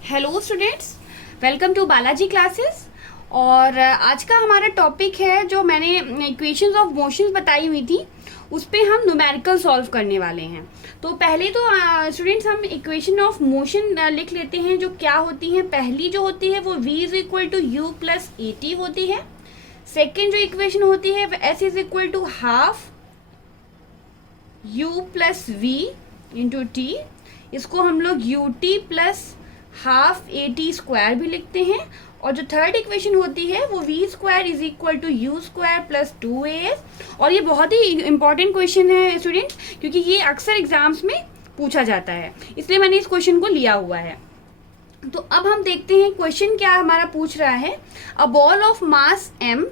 Hello students, welcome to Balaji Classes. और आज का हमारा टॉपिक है जो मैंने इक्वेशंस ऑफ मोशंस बताई हुई थी, उस पे हम न्यूमेरिकल सॉल्व करने वाले हैं। तो पहले तो स्टूडेंट्स हम इक्वेशन ऑफ मोशन लिख लेते हैं जो क्या होती है। पहली जो होती है वो v is equal to u plus a t होती है। सेकेंड जो इक्वेशन होती है s is equal to half u plus v into t. इसको हम लोग u t plus half a t square भी लिखते हैं। और जो थर्ड इक्वेशन होती है वो v square is equal to u square plus 2as। और ये बहुत ही इंपॉर्टेंट क्वेश्चन है स्टूडेंट्स, क्योंकि ये अक्सर एग्जाम्स में पूछा जाता है, इसलिए मैंने इस क्वेश्चन को लिया हुआ है। तो अब हम देखते हैं क्वेश्चन क्या हमारा पूछ रहा है। A ball of mass m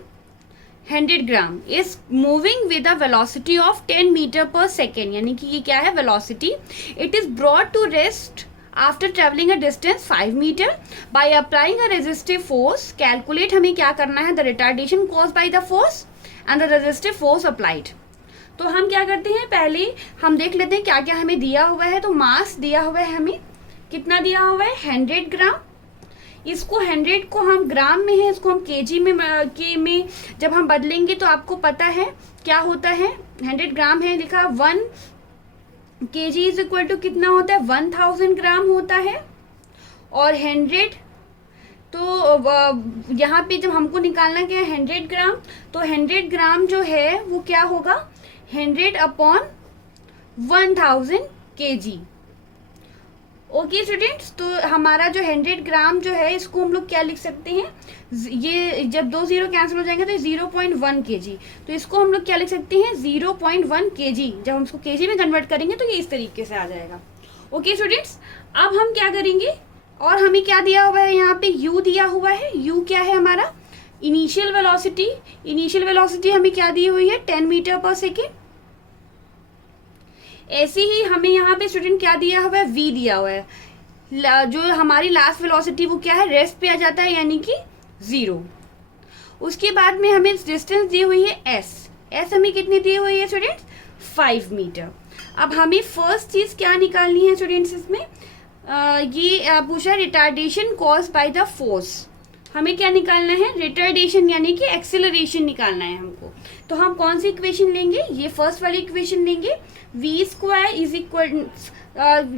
100 gram is moving with a velocity of 10 metre per second, यानी कि ये क्या है, velocity. It is brought to rest after travelling a distance 5 metre by applying a resistive force. Calculate हमें क्या करना है, the retardation cause by the force and the resistive force applied. तो हम क्या करते हैं, पहले हम देख लेते हैं क्या क्या हमें दिया हुआ है। तो मास दिया हुआ है, हमें कितना दिया हुआ है, 100 ग्राम। इसको 100 को हम ग्राम में है, इसको हम केजी में जब हम बदलेंगे तो आपको पता है क्या होता है। 100 ग्राम है लिखा, 1 केजी इज इक्वल टू कितना होता है, 1000 ग्राम होता है। और 100 तो यहाँ पे जब हमको निकालना क्या है 100 ग्राम, तो 100 ग्राम जो है वो क्या होगा, 100 अपॉन 1000 केजी। ओके स्टूडेंट्स, तो हमारा जो 100 ग्राम जो है इसको हम लोग क्या लिख सकते हैं, ये जब 2 जीरो कैंसिल हो जाएंगे तो 0.1 केजी। तो इसको हम लोग क्या लिख सकते हैं, 0.1 केजी। जब हम इसको केजी में कन्वर्ट करेंगे तो ये इस तरीके से आ जाएगा। ओके स्टूडेंट्स, अब हम क्या करेंगे, और हमें क्या दिया हुआ है, यहाँ पे u दिया हुआ है। u क्या है हमारा, इनिशियल वेलोसिटी। इनिशियल वेलोसिटी हमें क्या दी हुई है, 10 मीटर पर सेकेंड। ऐसे ही हमें यहाँ पे स्टूडेंट क्या दिया हुआ है, v दिया हुआ है। जो हमारी लास्ट वेलोसिटी वो क्या है, रेस्ट पे आ जाता है, यानी कि 0। उसके बाद में हमें डिस्टेंस दी हुई है s हमें कितनी दी हुई है स्टूडेंट्स, 5 मीटर। अब हमें फर्स्ट चीज क्या निकालनी है स्टूडेंट्स, इसमें ये पूछा retardation cause by the force. हमें क्या निकालना है, रिटार्डेशन यानी कि एक्सेलरेशन निकालना है हमको। तो हम कौन सी इक्वेशन लेंगे, ये फर्स्ट वाली इक्वेशन लेंगे। वी स्क्वायर इज इक्वल,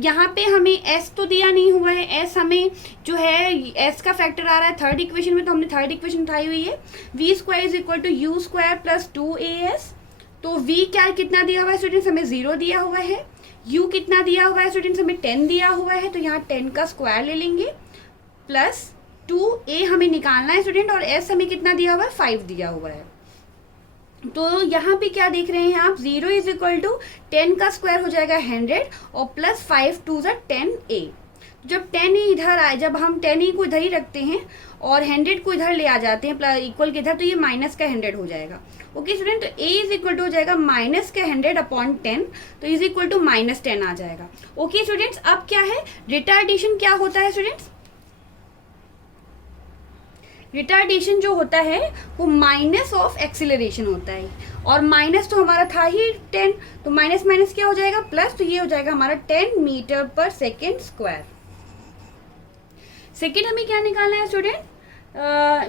यहाँ पे हमें s तो दिया नहीं हुआ है, s हमें जो है s का फैक्टर आ रहा है थर्ड इक्वेशन में, तो हमने थर्ड इक्वेशन उठाई हुई है। V square is equal to u square plus 2as। तो v क्या कितना दिया हुआ है स्टूडेंट्स, हमें 0 दिया हुआ है। u कितना दिया हुआ है स्टूडेंट्स, हमें 10 दिया हुआ है, तो यहाँ 10 का स्क्वायर ले लेंगे, प्लस 2a हमें निकालना है स्टूडेंट, और s हमें कितना दिया हुआ है, 5 दिया हुआ है। तो यहाँ पे क्या देख रहे हैं आप, 0 इज इक्वल टू 10 का स्क्वायर हो जाएगा 100 और प्लस 5 टू ज़ा 10a। जब 10a इधर आए, जब हम 10a को इधर ही रखते हैं और 100 को इधर ले आ जाते हैं प्लस इक्वल के इधर, तो ये माइनस का 100 हो जाएगा। ओके स्टूडेंट, तो a इज इक्वल टू हो जाएगा माइनस का 100 अपॉन 10, तो इज इक्वल टू -10 आ जाएगा। ओके स्टूडेंट्स, अब क्या है, रिटार्डेशन क्या होता है स्टूडेंट्स, रिटार्डेशन जो होता है वो माइनस ऑफ एक्सिलरेशन होता है। और माइनस तो हमारा था ही 10, तो माइनस माइनस क्या हो जाएगा, प्लस, तो ये हो जाएगा हमारा 10 metre per second square. Second हमें क्या निकालना है स्टूडेंट,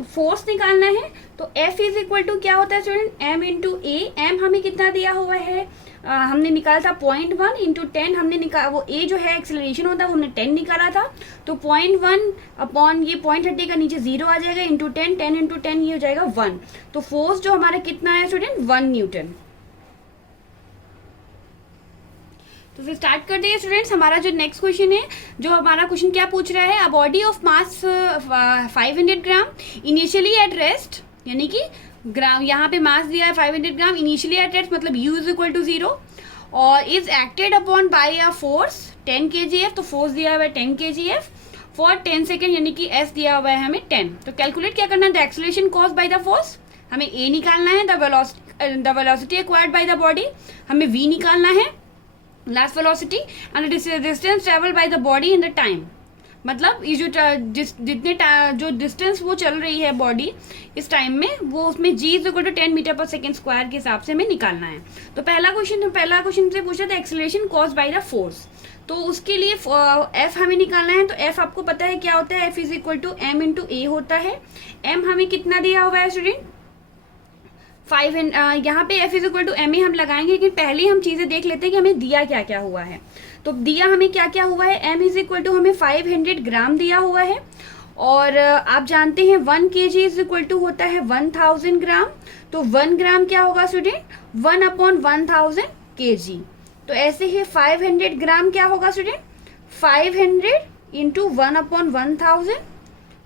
फोर्स निकालना है। तो F इज इक्वल टू क्या होता है स्टूडेंट, m इंटू ए। एम हमें कितना दिया हुआ है, हमने निकाला था 0.1 इंटू 10, हमने निकाला वो a जो है एक्सेलरेशन होता है वो हमने 10 निकाला था। तो 0.1 अपॉन ये 0.30 का नीचे 0 आ जाएगा, इंटू 10, 10 इंटू 10 ये हो जाएगा 1। तो फोर्स जो हमारा कितना है स्टूडेंट, 1 न्यूटन। तो फिर स्टार्ट करते हैं स्टूडेंट्स, हमारा जो नेक्स्ट क्वेश्चन है, जो हमारा क्वेश्चन क्या पूछ रहा है, a body of mass 500 gram initially at rest, यानी कि ग्राम, यहाँ पे मास दिया है 500 ग्राम, इनिशियली एट रेस्ट मतलब u इज इक्वल टू 0, और is acted upon bye a force 10 kgf। तो फोर्स दिया हुआ है 10 kgf फॉर 10 सेकेंड, यानी कि s दिया हुआ है हमें 10। तो कैलकुलेट क्या करना है, the acceleration cause by the force, हमें a निकालना है, the velocity acquired by the body हमें v निकालना है, last velocity, and distance travel by the body in the time. मतलब ये जितने जो डिस्टेंस वो चल रही है बॉडी इस टाइम में, वो उसमें g is equal to 10 metre per second square के हिसाब से हमें निकालना है। तो पहला क्वेश्चन से पूछा था acceleration cause by the force. तो उसके लिए एफ हमें निकालना है। तो एफ आपको पता है क्या होता है, F is equal to M into A होता है। एम हमें कितना दिया हुआ है स्टूडेंट, 5, यहाँ पे F is equal to m a हम लगाएंगे, लेकिन पहले हम चीज़ें देख लेते हैं कि हमें दिया क्या क्या हुआ है। तो दिया हमें क्या क्या हुआ है, एम इज इक्वल टू हमें 500 ग्राम दिया हुआ है, और आप जानते हैं 1 kg इज इक्वल टू होता है 1000 ग्राम। तो 1 ग्राम क्या होगा स्टूडेंट, 1/1000 kg। तो ऐसे ही 500 ग्राम क्या होगा स्टूडेंट, 500 इंटू 1/1000।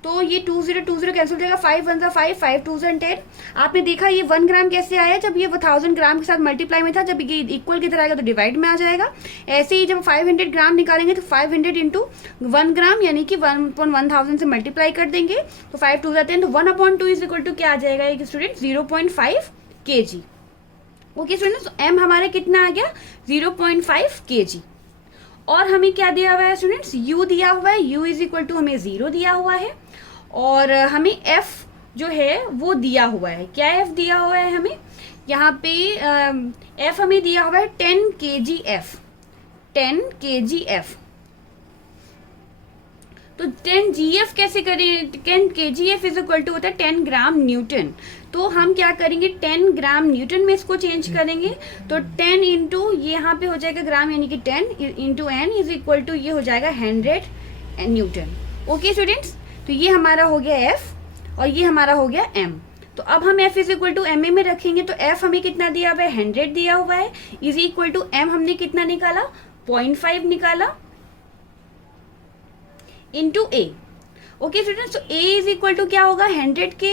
तो ये 20 कैंसिल हो जाएगा, 5 1 5, 5 2 10। आपने देखा ये 1 ग्राम कैसे आया, जब ये 1000 ग्राम के साथ मल्टीप्लाई में था, जब ये इक्वल की तरह आएगा तो डिवाइड में आ जाएगा। ऐसे ही जब 500 ग्राम निकालेंगे तो 500 इंटू 1 ग्राम यानी कि 1/1000 से मल्टीप्लाई कर देंगे, तो 5 2 10, तो 1/2 इज इक्वल टू क्या आ जाएगा ये student, 0.5 kg। Okay students, m हमारा कितना आ गया, 0.5 kg। और हमें क्या दिया हुआ है स्टूडेंट्स, यू दिया हुआ है, यू इज इक्वल टू हमें 0 दिया हुआ है, और हमें एफ जो है वो दिया हुआ है। क्या एफ दिया हुआ है हमें, यहाँ पे एफ हमें दिया हुआ है 10 kg एफ, 10 kg एफ। तो 10 GF कैसे करें, 10 kgf इज इक्वल टू होता है 10 ग्राम न्यूटन। तो हम क्या करेंगे, 10 ग्राम न्यूटन में इसको चेंज करेंगे। तो 10 इंटू ये यहाँ पे हो जाएगा ग्राम यानी कि 10 into n is equal to ये हो जाएगा 100 न्यूटन। ओके स्टूडेंट्स, तो ये हमारा हो गया एफ और ये हमारा हो गया एम। तो अब हम F is equal to m a में रखेंगे। तो एफ हमें कितना दिया हुआ है, 100 दिया हुआ है, इज इक्वल टू एम हमने कितना निकाला, 0.5 निकाला, इंटू ए। ओके स्टूडेंट्स, तो ए इज इक्वल टू क्या होगा, 100 के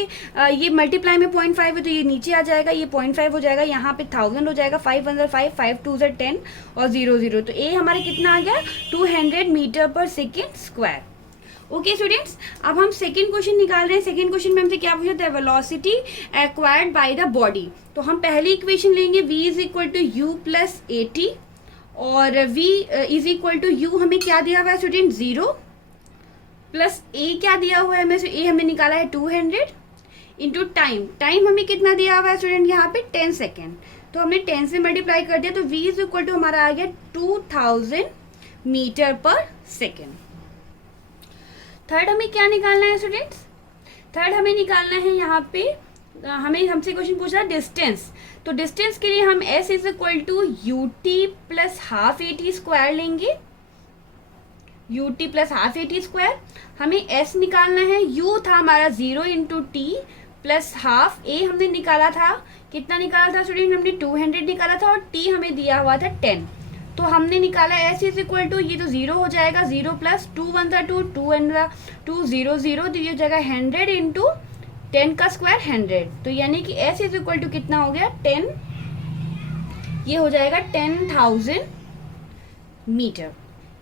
ये मल्टीप्लाई में 0.5 है तो ये नीचे आ जाएगा, ये 0.5 हो जाएगा, यहाँ पे 1000 हो जाएगा, 5 1 5, 5 2 10 और 0 0। तो ए हमारे कितना आ गया, 200 metre per second square. Okay students, अब हम सेकेंड क्वेश्चन निकाल रहे हैं। सेकेंड क्वेश्चन में हमसे क्या पूछा था, velocity acquired by the body. तो हम पहली इक्वेशन लेंगे, v is equal to u plus a t, और v is equal to u हमें क्या दिया हुआ है स्टूडेंट, 0 प्लस ए क्या दिया हुआ है हमें, ए हमने निकाला है 200 इंटू टाइम। टाइम हमें कितना दिया हुआ है स्टूडेंट, यहाँ पे 10 सेकेंड। तो हमने 10 से मल्टीप्लाई कर दिया, तो v इज इक्वल टू हमारा आ गया 2000 मीटर पर सेकेंड। थर्ड हमें क्या निकालना है स्टूडेंट्स, थर्ड हमें निकालना है यहाँ पे हमें हमसे क्वेश्चन पूछ रहा है डिस्टेंस। तो डिस्टेंस के लिए हम s is equal to u t plus half a t square लेंगे, u t plus half a t square. हमें s निकालना है, u था हमारा 0 into t plus half, a हमने निकाला था, कितना निकाला था स्टूडेंट, हमने 200 निकाला था, और t हमें दिया हुआ था 10। तो हमने निकाला s इज इक्वल टू, ये तो 0 हो जाएगा, 0 प्लस 2 1 2, 2 2 0 0, तो ये हो जाएगा 100 इंटू 10 का स्क्वायर 100। तो यानी कि s इज इक्वल टू कितना हो गया 10, ये हो जाएगा 10,000 मीटर।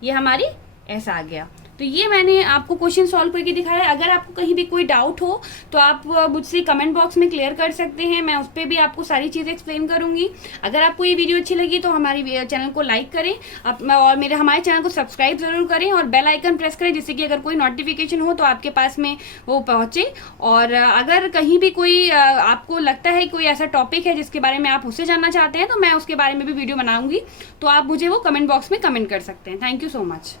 ये हमारी s आ गया। तो ये मैंने आपको क्वेश्चन सॉल्व करके दिखाया। अगर आपको कहीं भी कोई डाउट हो तो आप मुझसे कमेंट बॉक्स में क्लियर कर सकते हैं, मैं उस पर भी आपको सारी चीज़ें एक्सप्लेन करूंगी। अगर आपको ये वीडियो अच्छी लगी तो हमारी चैनल को लाइक करें और हमारे चैनल को सब्सक्राइब ज़रूर करें और बेल आइकन प्रेस करें, जिससे कि अगर कोई नोटिफिकेशन हो तो आपके पास में वो पहुँचे। और अगर कहीं भी कोई आपको लगता है कोई ऐसा टॉपिक है जिसके बारे में आप उससे जानना चाहते हैं तो मैं उसके बारे में भी वीडियो बनाऊँगी, तो आप मुझे वो कमेंट बॉक्स में कमेंट कर सकते हैं। Thank you so much.